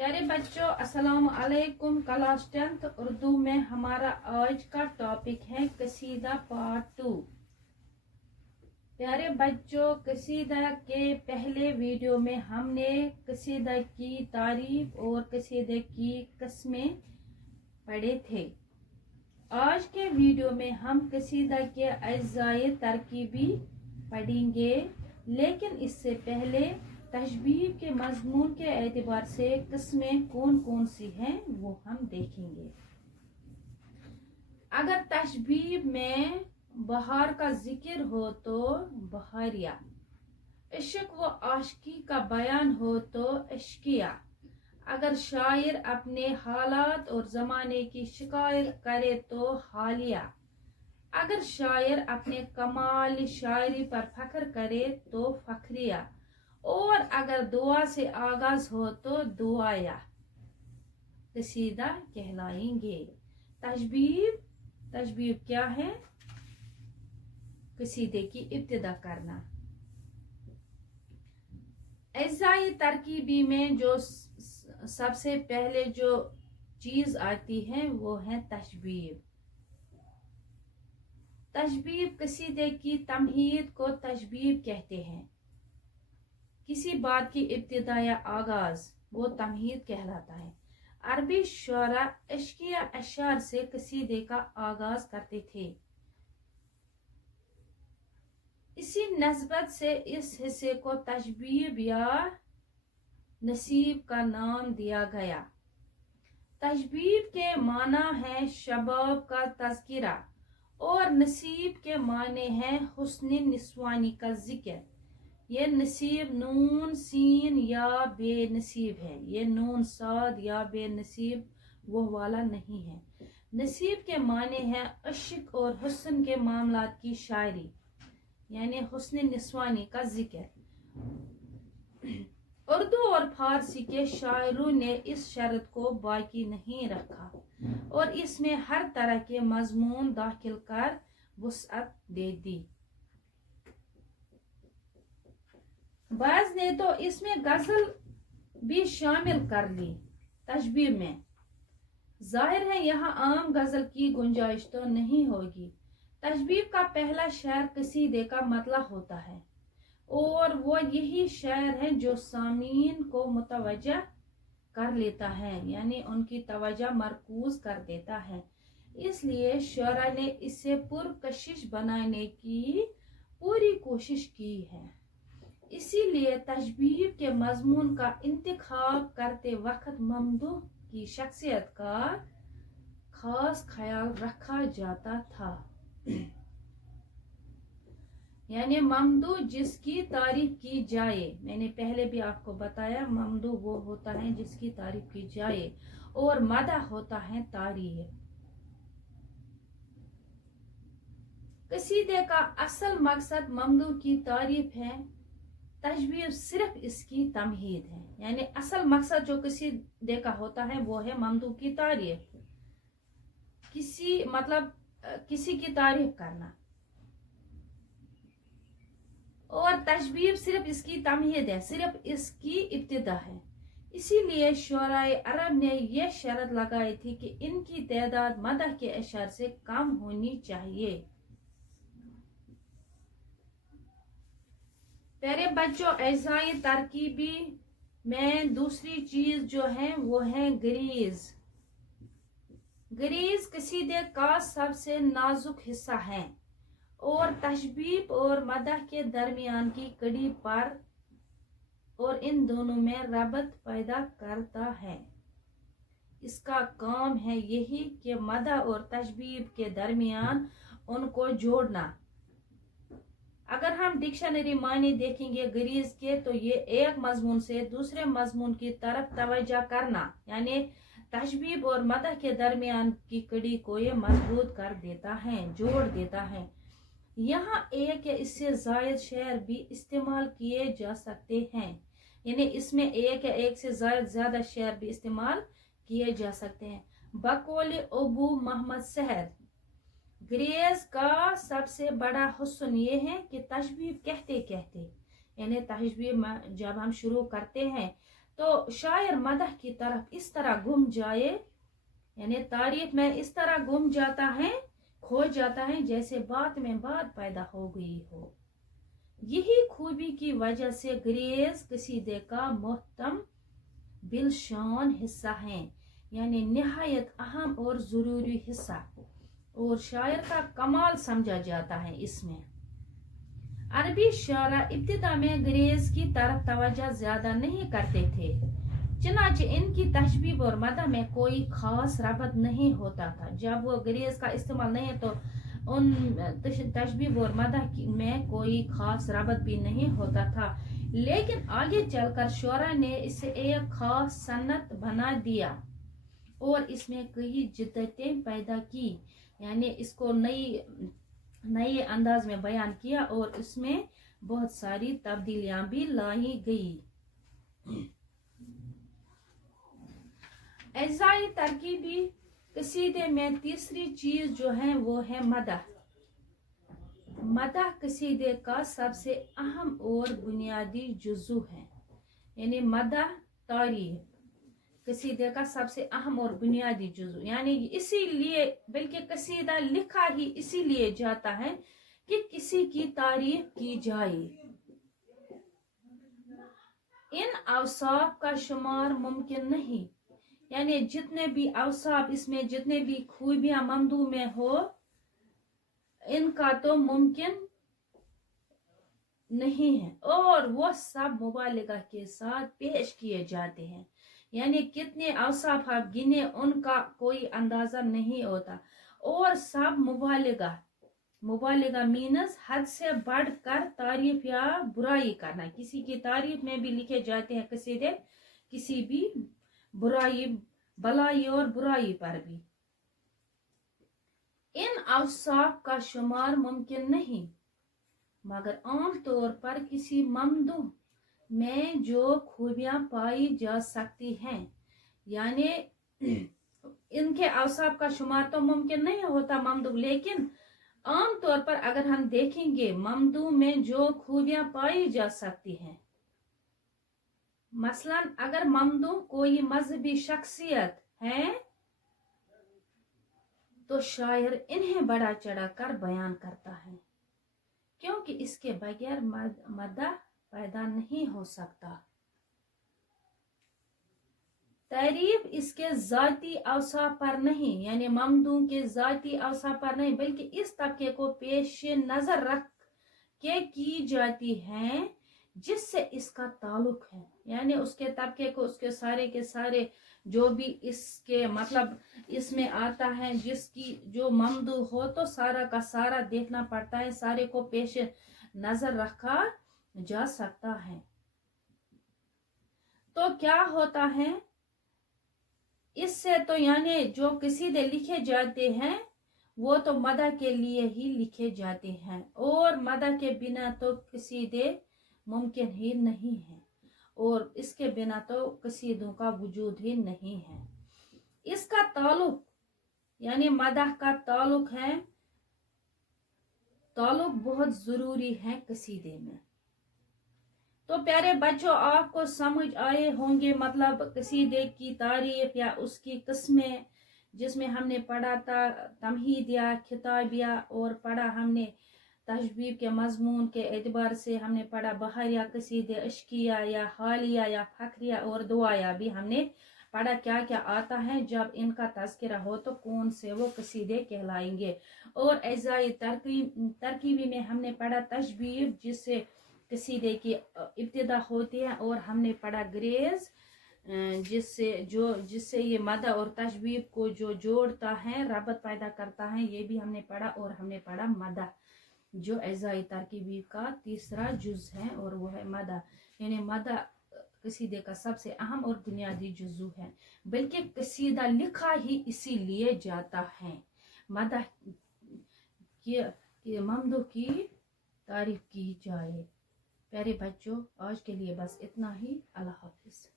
प्यारे बच्चों, अस्सलाम वालेकुम। क्लास 10th उर्दू में हमारा आज का टॉपिक है कसीदा पार्ट 2। प्यारे बच्चों, कसीदा के पहले वीडियो में हमने कसीदा की तारीफ और कसीदे की किस्में पढ़े थे। आज के वीडियो में हम कसीदा के अज्जाए तरकीबी पढ़ेंगे, लेकिन इससे पहले तशबीह के मजमून के एतबार से किस्में कौन कौन सी हैं वो हम देखेंगे। अगर तशबीह में बहार का जिक्र हो तो बहारिया, इश्क व आशिकी का बयान हो तो इश्किया, अगर शायर अपने हालात और जमाने की शिकायत करे तो हालिया, अगर शायर अपने कमाल शायरी पर फख्र करे तो फखरिया, और अगर दुआ से आगाज हो तो दुआया कसीदा कहलाएंगे। तशबीह क्या है? कसीदे की इब्तिदा करना। अज़्ज़ाए तरकीबी में जो सबसे पहले जो चीज आती है वो है तशबीह। तशबीह कसीदे की तमहीद को तशबीह कहते हैं। किसी बात की इब्तिदा या आगाज वो तमहीद कहलाता है। अरबी शुअरा इश्किया अशार से कसीदे का आगाज करते थे। इसी नस्बत से इस हिस्से को तशबीह या नसीब का नाम दिया गया। तशबीह के माना है शबाब का तज़किरा और नसीब के माने हैं हुस्न निस्वानी का जिक्र। ये नसीब नून सीन या बेनसीब है, ये नून साद या बेनसीब वो वाला नहीं है। नसीब के माने हैं इश्क और हुस्न के मामलात की शायरी, यानी हुस्न निस्वानी का जिक्र। उर्दू और फारसी के शायरों ने इस शर्त को बाकी नहीं रखा और इसमें हर तरह के मजमून दाखिल कर वुसअत दे दी। बाज़ ने तो इसमें गजल भी शामिल कर ली तशबीह में। जाहिर है यहाँ आम गजल की गुंजाइश तो नहीं होगी। तशबीह का पहला शेर कसीदे का मतलब होता है और वो यही शेर है जो सामीन को मुतवज्जा कर लेता है, यानी उनकी तवज्जो मरकूज कर देता है। इसलिए शुअरा ने इसे पुरकशिश बनाने की पूरी कोशिश की है। इसीलिए तशबीह के मजमून का इंतखाब करते वक्त ममदूह की शख्सियत का खास ख्याल रखा जाता था। यानी ममदूह जिसकी तारीफ की जाए। मैंने पहले भी आपको बताया ममदूह वो होता है जिसकी तारीफ की जाए और मदह होता है तारीफ। कसीदे का असल मकसद ममदूह की तारीफ है, तशबीह सिर्फ इसकी तमहीद है। यानी असल मकसद जो कसीदे का होता है वो है ममदूह की तारीफ, किसी की तारीफ करना, और तशबीह सिर्फ इसकी तमहीद है, सिर्फ इसकी इब्तिदा है। इसीलिए शुअराए अरब ने यह शर्त लगाई थी कि इनकी तादाद मदह के अशार से कम होनी चाहिए। प्यारे बच्चों, अज़्ज़ाए तरकीबी में दूसरी चीज जो है वो है गरीज। गरीज कसीदे का सबसे नाजुक हिस्सा है और तशबीह और मदह के दरमियान की कड़ी पर और इन दोनों में रबत पैदा करता है। इसका काम है यही कि मदह और तशबीह के दरमियान उनको जोड़ना। अगर हम डिक्शनरी मानी देखेंगे गरीज के, तो ये एक मजमून से दूसरे मजमून की तरफ तवज्जो करना, यानी तशबीह और मदह के दरमियान की कड़ी को ये मजबूत कर देता है, जोड़ देता है। यहाँ एक या इससे जायद शेर भी इस्तेमाल किए जा सकते हैं, यानी इसमें एक या एक से ज्यादा शेर भी इस्तेमाल किए जा सकते हैं। बकौल अबू मोहम्मद सहर, ग्रेज का सबसे बड़ा हुस्न ये है कि तशबीह कहते कहते, यानी तशबीह जब हम शुरू करते हैं तो शायर मदह की तरफ इस तरह गुम जाए, यानी तारीफ में इस तरह गुम जाता है, खो जाता है, जैसे बात में बात पैदा हो गई हो। यही खूबी की वजह से ग्रेज कसीदे का मोहतम बिलशान हिस्सा है, यानी निहायत अहम और ज़रूरी हिस्सा, और शायर का कमाल समझा जाता है इसमें। अरबी शायरा इब्तिदा में ग्रेज की तरफ तवज्जो ज्यादा नहीं करते थे, चनाचे इनकी तशबीह और मदह में कोई खास रबत नहीं होता था। जब वो ग्रेज का इस्तेमाल नहीं तो उन तशबीह और मदह में कोई खास रबत भी नहीं होता था, लेकिन आगे चलकर शोरा ने इसे एक खास सन्नत बना दिया और इसमें कई जिद्दतें पैदा की, यानी इसको नए अंदाज में बयान किया और इसमें बहुत सारी तब्दीलियां भी लाई गई। एजाई तरकीबी कसीदे में तीसरी चीज जो है वो है मदह। मदह कसीदे का सबसे अहम और बुनियादी जुज़ू है, यानी मदह तारीफ कसीदे का सबसे अहम और बुनियादी जुज़ू, यानी इसीलिए बल्कि कसीदा लिखा ही इसीलिए जाता है कि किसी की तारीफ की जाए। इन अवसाफ का शुमार मुमकिन नहीं, यानी जितने भी अवसाफ इसमें जितने भी खूबियां ममदू में हो इनका तो मुमकिन नहीं है, और वो सब मुबालिगा के साथ पेश किए जाते हैं, यानी कितने अवसाफ आप गिने उनका कोई अंदाजा नहीं होता, और सब मुबालिगा मीनस हद से बढ़कर तारीफ या बुराई करना। किसी की तारीफ में भी लिखे जाते हैं कसीदे, किसी भी बुराई भलाई और बुराई पर भी। इन अवसाफ का शुमार मुमकिन नहीं, मगर आम तौर पर किसी ममदूह में जो खूबियां पाई जा सकती हैं, यानी इनके अवसाफ का शुमार तो मुमकिन नहीं होता ममदूह, लेकिन आम तौर पर अगर हम देखेंगे ममदूह में जो खूबियां पाई जा सकती हैं, मसलन अगर ममदूह कोई मजहबी शख्सियत है तो शायर इन्हें बड़ा चढ़ाकर बयान करता है, क्योंकि इसके बगैर मदह पैदा नहीं हो सकता। तारीफ इसके जाती अवसाफ पर नहीं, यानी ममदूह के जाती अवसाफ पर नहीं, बल्कि इस तबके को पेश नजर रख के की जाती है जिससे इसका ताल्लुक है, यानी उसके तबके को उसके सारे के सारे जो भी इसके मतलब इसमें आता है जिसकी जो ममदूह हो तो सारा का सारा देखना पड़ता है, सारे को पेश नजर रखा जा सकता है। तो क्या होता है इससे, तो यानी जो कसीदे लिखे जाते हैं वो तो मदह के लिए ही लिखे जाते हैं, और मदह के बिना तो कसीदे मुमकिन ही नहीं है, और इसके बिना तो कसीदों का वजूद ही नहीं है। इसका ताल्लुक यानी मदह का ताल्लुक बहुत जरूरी है कसीदे में। तो प्यारे बच्चों, आपको समझ आए होंगे मतलब कसीदे की तारीफ या उसकी किस्में, जिसमें हमने पढ़ा था तमहीदिया, खिताबिया, और पढ़ा हमने तशबीब के मजमून के एतबार से हमने पढ़ा बहरिया कसीदे, अश्किया या हालिया या फखरिया और दुआया भी हमने पढ़ा क्या क्या आता है। जब इनका तज़किरा हो तो कौन से वो कसीदे कहलाएंगे। और एजाई तरकीबी में हमने पढ़ा तशबीब जिससे कसीदे की इब्तिदा होती है, और हमने पढ़ा ग्रेज जिससे ये मदह और तशबीब को जो जोड़ता है, रबत पैदा करता है, ये भी हमने पढ़ा। और हमने पढ़ा मदह जो एजाई तरकीबी का तीसरा जुज है, और वो है मदह, यानी मदह कसीदे का सबसे अहम और बुनियादी जुजू है, बल्कि कसीदा लिखा ही इसीलिए जाता है मदह की ममदूह की तारीफ की जाए। प्यारे बच्चों, आज के लिए बस इतना ही। अल्लाह हाफिज।